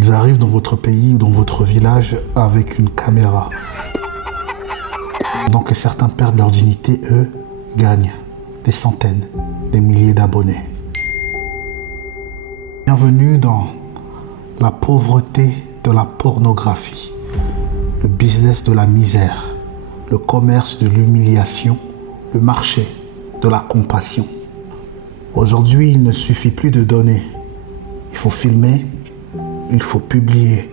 Ils arrivent dans votre pays ou dans votre village avec une caméra. Pendant que certains perdent leur dignité, eux gagnent des centaines, des milliers d'abonnés. Bienvenue dans la pauvreté de la pornographie, le business de la misère, le commerce de l'humiliation, le marché de la compassion. Aujourd'hui, il ne suffit plus de donner. Il faut filmer, il faut publier.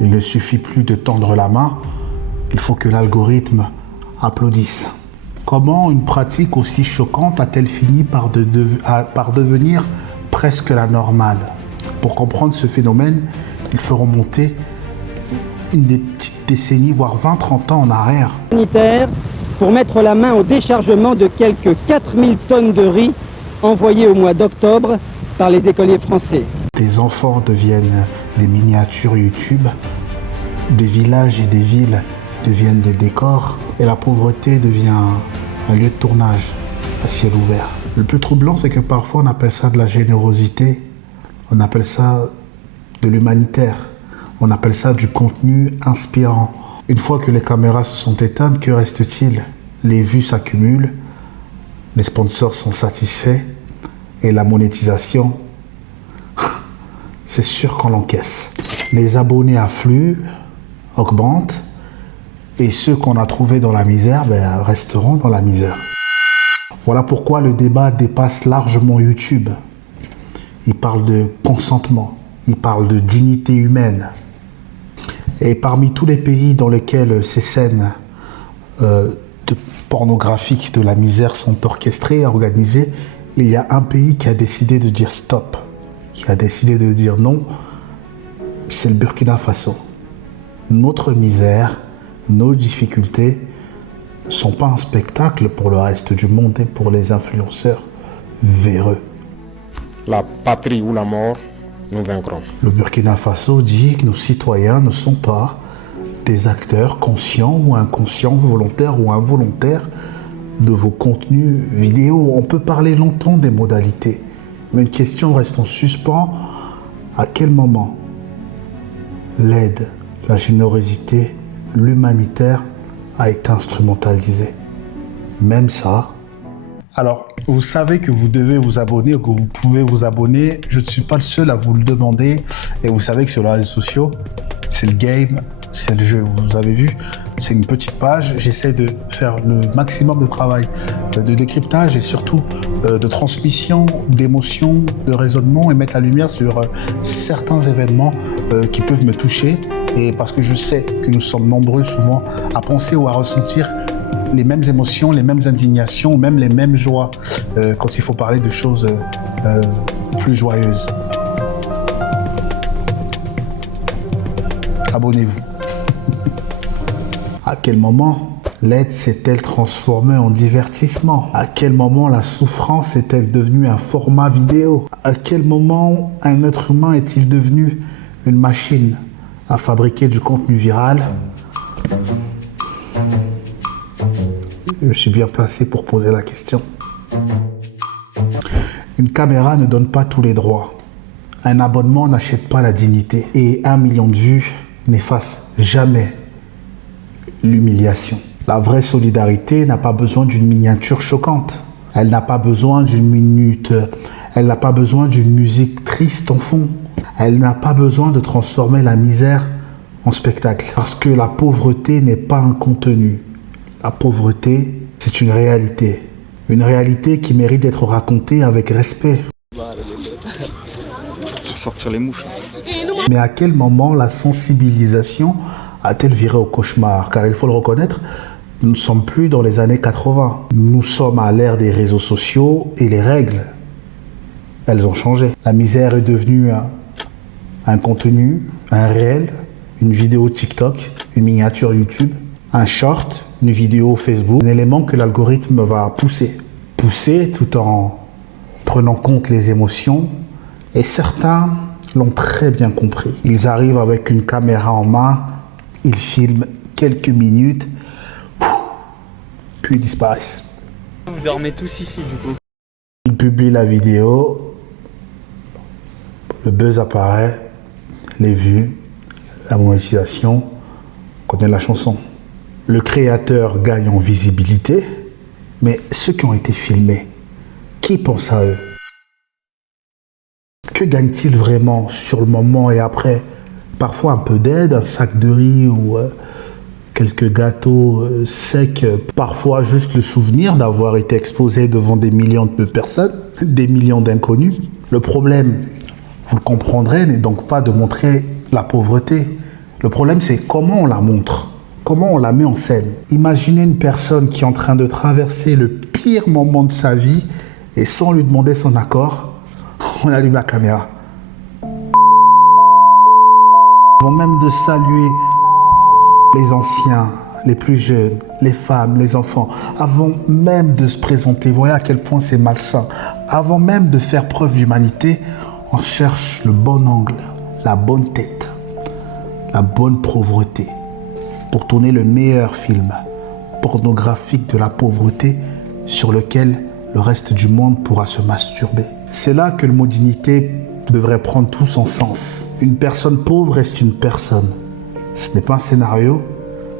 Il ne suffit plus de tendre la main, il faut que l'algorithme applaudisse. Comment une pratique aussi choquante a-t-elle fini par devenir presque la normale? Pour comprendre ce phénomène, il faut remonter une des petites décennies, voire 20-30 ans en arrière. Sanitaire pour mettre la main au déchargement de quelques 4000 tonnes de riz envoyées au mois d'octobre par les écoliers français. Des enfants deviennent des miniatures YouTube, des villages et des villes deviennent des décors et la pauvreté devient un lieu de tournage à ciel ouvert. Le plus troublant, c'est que parfois on appelle ça de la générosité, on appelle ça de l'humanitaire, on appelle ça du contenu inspirant. Une fois que les caméras se sont éteintes, que reste-t-il? Les vues s'accumulent, les sponsors sont satisfaits et la monétisation, c'est sûr qu'on l'encaisse. Les abonnés affluent, augmentent et ceux qu'on a trouvés dans la misère resteront dans la misère. Voilà pourquoi le débat dépasse largement YouTube. Il parle de consentement, il parle de dignité humaine. Et parmi tous les pays dans lesquels ces scènes pornographiques de la misère sont orchestrées, organisées, il y a un pays qui a décidé de dire stop, qui a décidé de dire non, c'est le Burkina Faso. Notre misère, nos difficultés ne sont pas un spectacle pour le reste du monde et pour les influenceurs véreux. La patrie ou la mort, nous vaincrons. Le Burkina Faso dit que nos citoyens ne sont pas des acteurs conscients ou inconscients, volontaires ou involontaires de vos contenus vidéo. On peut parler longtemps des modalités, mais une question reste en suspens. À quel moment l'aide, la générosité, l'humanitaire a été instrumentalisée? Même ça. Alors, vous savez que vous devez vous abonner, que vous pouvez vous abonner. Je ne suis pas le seul à vous le demander. Et vous savez que sur les réseaux sociaux, c'est le game, c'est le jeu. Vous avez vu, c'est une petite page. J'essaie de faire le maximum de travail de décryptage et surtout de transmission d'émotions, de raisonnement et mettre la lumière sur certains événements qui peuvent me toucher. Et parce que je sais que nous sommes nombreux souvent à penser ou à ressentir les mêmes émotions, les mêmes indignations, même les mêmes joies quand il faut parler de choses plus joyeuses. Abonnez-vous. À quel moment l'aide s'est-elle transformée en divertissement? À quel moment la souffrance est-elle devenue un format vidéo? À quel moment un être humain est-il devenu une machine à fabriquer du contenu viral? Je suis bien placé pour poser la question. Une caméra ne donne pas tous les droits. Un abonnement n'achète pas la dignité. Et 1 million de vues n'efface jamais l'humiliation. La vraie solidarité n'a pas besoin d'une miniature choquante. Elle n'a pas besoin d'une minute. Elle n'a pas besoin d'une musique triste en fond. Elle n'a pas besoin de transformer la misère en spectacle. Parce que la pauvreté n'est pas un contenu. La pauvreté, c'est une réalité. Une réalité qui mérite d'être racontée avec respect. Pour sortir les mouches. Mais à quel moment la sensibilisation a-t-elle viré au cauchemar? Car il faut le reconnaître, nous ne sommes plus dans les années 80. Nous sommes à l'ère des réseaux sociaux et les règles, elles ont changé. La misère est devenue un contenu, un réel, une vidéo TikTok, une miniature YouTube, un short, une vidéo Facebook, un élément que l'algorithme va pousser. Pousser tout en prenant compte les émotions. Et certains l'ont très bien compris. Ils arrivent avec une caméra en main, ils filment quelques minutes, puis ils disparaissent. Vous dormez tous ici du coup? Ils publient la vidéo, le buzz apparaît, les vues, la monétisation, on connaît la chanson. Le créateur gagne en visibilité, mais ceux qui ont été filmés, qui pense à eux? Que gagne-t-il vraiment sur le moment et après? Parfois un peu d'aide, un sac de riz ou quelques gâteaux secs, parfois juste le souvenir d'avoir été exposé devant des millions de personnes, des millions d'inconnus. Le problème, vous le comprendrez, n'est donc pas de montrer la pauvreté. Le problème, c'est comment on la montre, comment on la met en scène. Imaginez une personne qui est en train de traverser le pire moment de sa vie et sans lui demander son accord, on allume la caméra. Avant même de saluer les anciens, les plus jeunes, les femmes, les enfants, avant même de se présenter, voyez à quel point c'est malsain. Avant même de faire preuve d'humanité, on cherche le bon angle, la bonne tête, la bonne pauvreté, pour tourner le meilleur film pornographique de la pauvreté sur lequel le reste du monde pourra se masturber. C'est là que le mot dignité devrait prendre tout son sens. Une personne pauvre reste une personne. Ce n'est pas un scénario,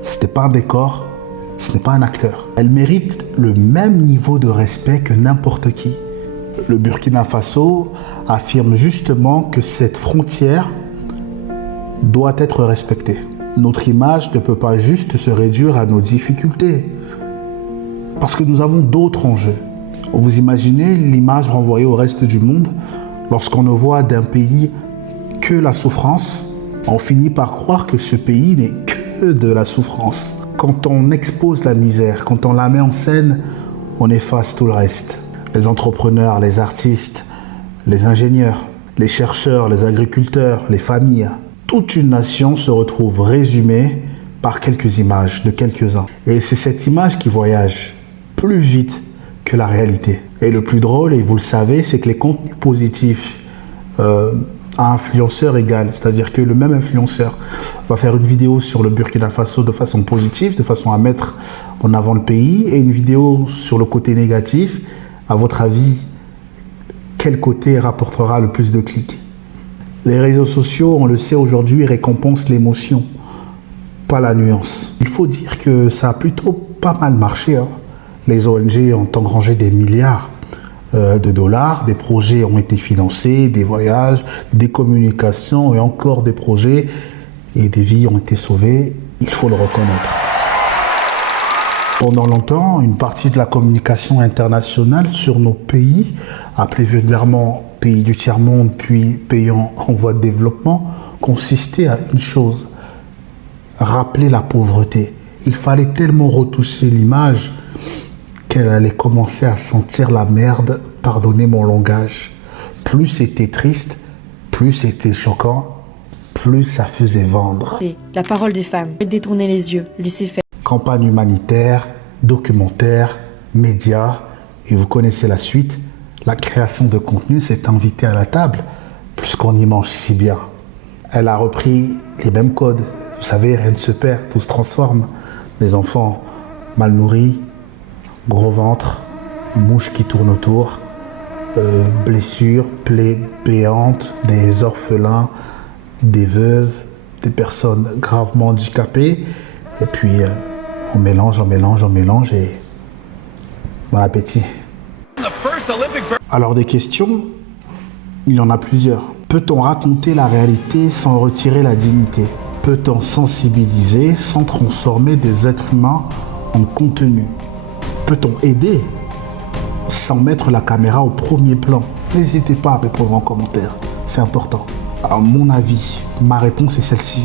ce n'est pas un décor, ce n'est pas un acteur. Elle mérite le même niveau de respect que n'importe qui. Le Burkina Faso affirme justement que cette frontière doit être respectée. Notre image ne peut pas juste se réduire à nos difficultés, parce que nous avons d'autres enjeux. Vous imaginez l'image renvoyée au reste du monde lorsqu'on ne voit d'un pays que la souffrance? On finit par croire que ce pays n'est que de la souffrance. Quand on expose la misère, quand on la met en scène, on efface tout le reste. Les entrepreneurs, les artistes, les ingénieurs, les chercheurs, les agriculteurs, les familles. Toute une nation se retrouve résumée par quelques images de quelques-uns. Et c'est cette image qui voyage plus vite que la réalité. Et le plus drôle, et vous le savez, c'est que les contenus positifs à influenceur égal, c'est-à-dire que le même influenceur va faire une vidéo sur le Burkina Faso de façon positive, de façon à mettre en avant le pays, et une vidéo sur le côté négatif. À votre avis, quel côté rapportera le plus de clics? Les réseaux sociaux, on le sait aujourd'hui, récompensent l'émotion, pas la nuance. Il faut dire que ça a plutôt pas mal marché, hein. Les ONG ont engrangé des milliards de dollars, des projets ont été financés, des voyages, des communications et encore des projets, et des vies ont été sauvées, il faut le reconnaître. Pendant longtemps, une partie de la communication internationale sur nos pays, appelés vulgairement pays du tiers-monde puis pays en voie de développement, consistait à une chose, rappeler la pauvreté. Il fallait tellement retoucher l'image qu'elle allait commencer à sentir la merde, pardonnez mon langage. Plus c'était triste, plus c'était choquant, plus ça faisait vendre. La parole des femmes, détourner les yeux, laisser faire. Campagne humanitaire, documentaire, médias, et vous connaissez la suite, la création de contenu s'est invitée à la table, puisqu'on y mange si bien. Elle a repris les mêmes codes. Vous savez, rien ne se perd, tout se transforme. Des enfants mal nourris, gros ventre, mouches qui tournent autour, blessures, plaies béantes, des orphelins, des veuves, des personnes gravement handicapées. Et puis, on mélange et bon appétit. Alors des questions, il y en a plusieurs. Peut-on raconter la réalité sans retirer la dignité? Peut-on sensibiliser sans transformer des êtres humains en contenu? Peut-on aider sans mettre la caméra au premier plan? N'hésitez pas à répondre en commentaire, c'est important. À mon avis, ma réponse est celle-ci.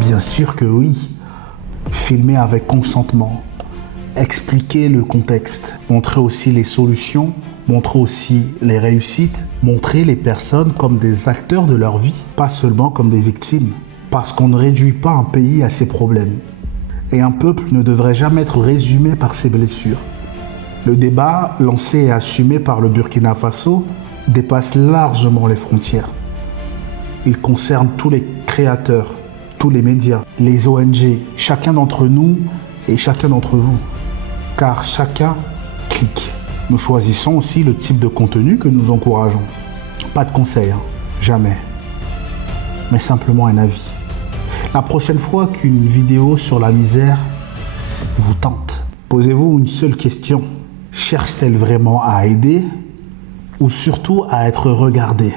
Bien sûr que oui. Filmer avec consentement, expliquer le contexte, montrer aussi les solutions, montrer aussi les réussites, montrer les personnes comme des acteurs de leur vie, pas seulement comme des victimes. Parce qu'on ne réduit pas un pays à ses problèmes. Et un peuple ne devrait jamais être résumé par ses blessures. Le débat lancé et assumé par le Burkina Faso dépasse largement les frontières. Il concerne tous les créateurs, tous les médias, les ONG, chacun d'entre nous et chacun d'entre vous. Car chacun clique. Nous choisissons aussi le type de contenu que nous encourageons. Pas de conseils, hein, jamais. mais simplement un avis. La prochaine fois qu'une vidéo sur la misère vous tente, posez-vous une seule question. Cherche-t-elle vraiment à aider ou surtout à être regardée?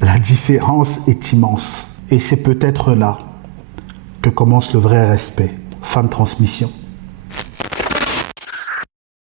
La différence est immense et c'est peut-être là que commence le vrai respect. Fin de transmission.